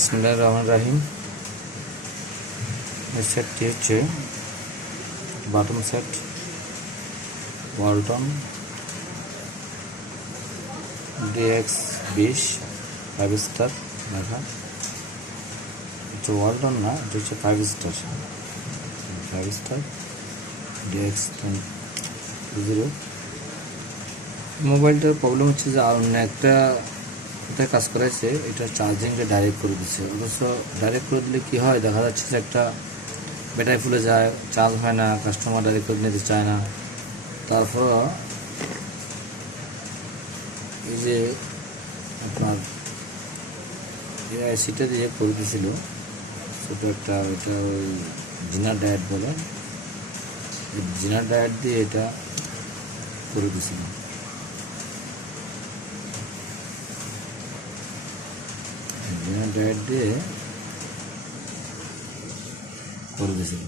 বিসমিল্লাহির রহমানির রহিম। এই সেটটি হচ্ছে button set, Walton DX20 5 star লেখা। এটা ওয়ালটন না, এটা হচ্ছে 5 স্টার DX20। মোবাইলটার প্রবলেম হচ্ছে যে অন্য একটা কোথায় কাজ করাইছে, এটা চার্জিংটা ডাইরেক্ট করে দিচ্ছে। অবশ্য ডাইরেক্ট করে দিলে কী হয়, দেখা যাচ্ছে যে একটা ব্যাটারি ফুলে যায়, চার্জ হয় না, কাস্টমার ডাইরেক্ট করে নিতে চায় না। তারপর এই যে আপনার আইসিটা দিয়ে করে দিয়েছিল ছোটো একটা, এটা ওই জিনার ডায়েট বলে, জিনার ডায়েট দিয়ে এটা করে দিয়েছিল। জিনার ডায়েট দিয়ে করে দিয়েছিল।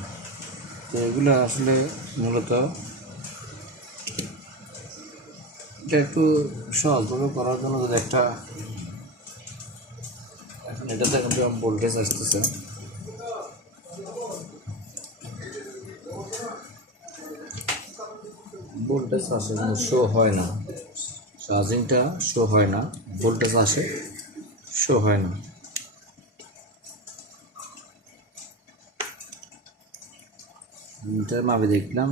তো এগুলো আসলে মূলত এটা একটু সহজভাবে করার জন্য যদি একটা, এখন এটাতে কিন্তু ভোল্টেজ আসতেছে, ভোল্টেজ আসে কিন্তু শো হয় না, চার্জিংটা শো হয় না, ভোল্টেজ আসে শো হয় না। মিটার মাপে দেখলাম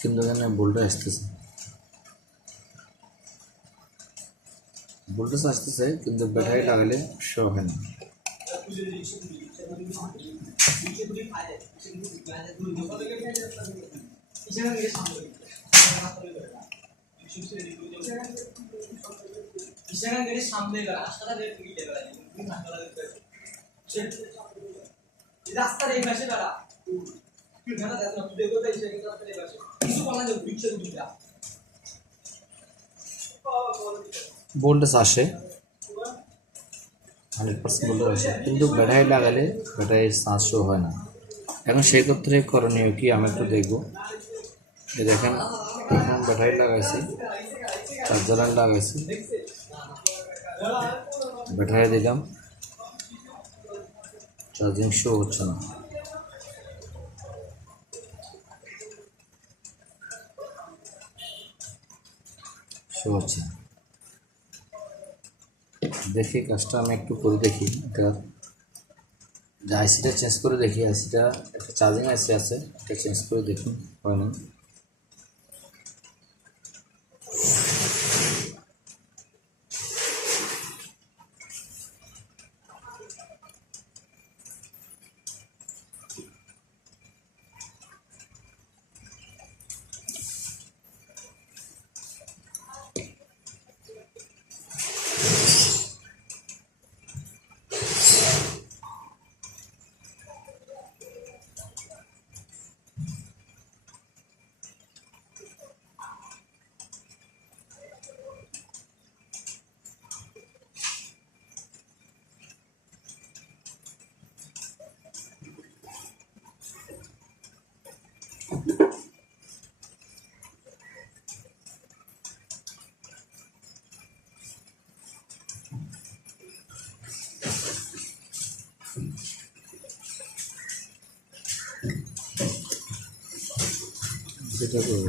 কিন্তু এখানে ভোল্টেজ আসতেছে, ভোল্টেজ আসতেছে কিন্তু ব্যাটারি লাগালে শো হয় না। ভোল্টেজ আসে 100% ভোল্টেজ আসে, কিন্তু ব্যাটারি লাগালে ব্যাটারির চার্জ শো হয় না। এখন সেক্ষেত্রে করণীয় কি আমি একটু দেখব। এই দেখেন, এখন ব্যাটারি লাগাইছি, চার্জার লাগাইছি, ব্যাটারি দিলাম, চার্জিং শো হচ্ছে না। শো হচ্ছে, দেখি কাজটা আমি একটু করে দেখি। এটা যে আইসিটা চেঞ্জ করে দেখি, আইসিটা একটা চার্জিং আইসি আছে, এটা চেঞ্জ করে দেখি হয় না। যেটা করবো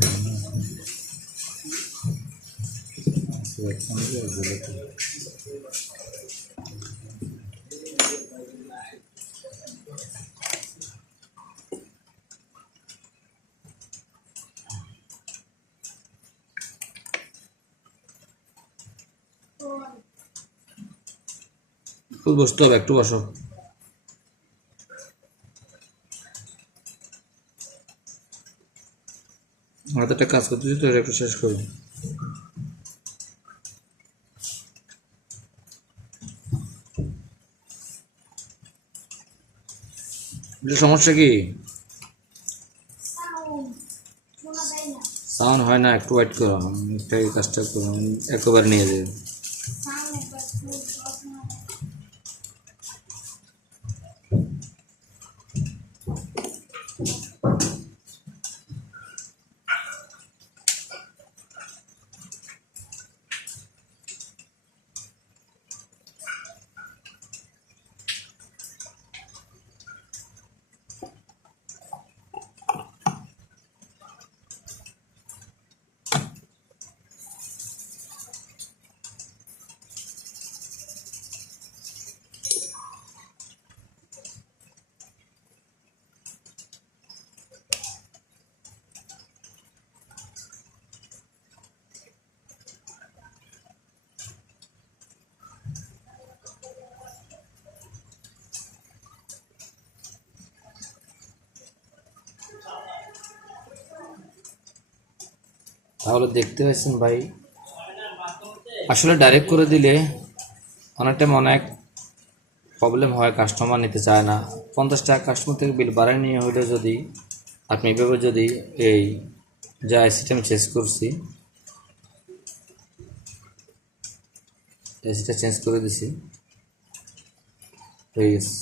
বসতে হবে, একটু বসো। হাতে একটা কাজ করতেছি তো, একটু শেষ করুন। সমস্যা কি? সাউন্ড হয় না, একটু ওয়েট করো, একটাই কাজটা করো, একবার নিয়ে যাবে। তাহলে দেখতে পাচ্ছেন ভাই, আসলে ডাইরেক্ট করে দিলে অনেক টাইম অনেক প্রবলেম হয়, কাস্টমার নিতে চায় না। 50 টাকা কাস্টমার থেকে বিল বাড়ায় নিয়ে হইলে যদি আপনি এভাবে যদি এই যে আইসিটা আমি চেঞ্জ করছি, আইসিটা চেঞ্জ করে দিছি, হয়ে গেছে।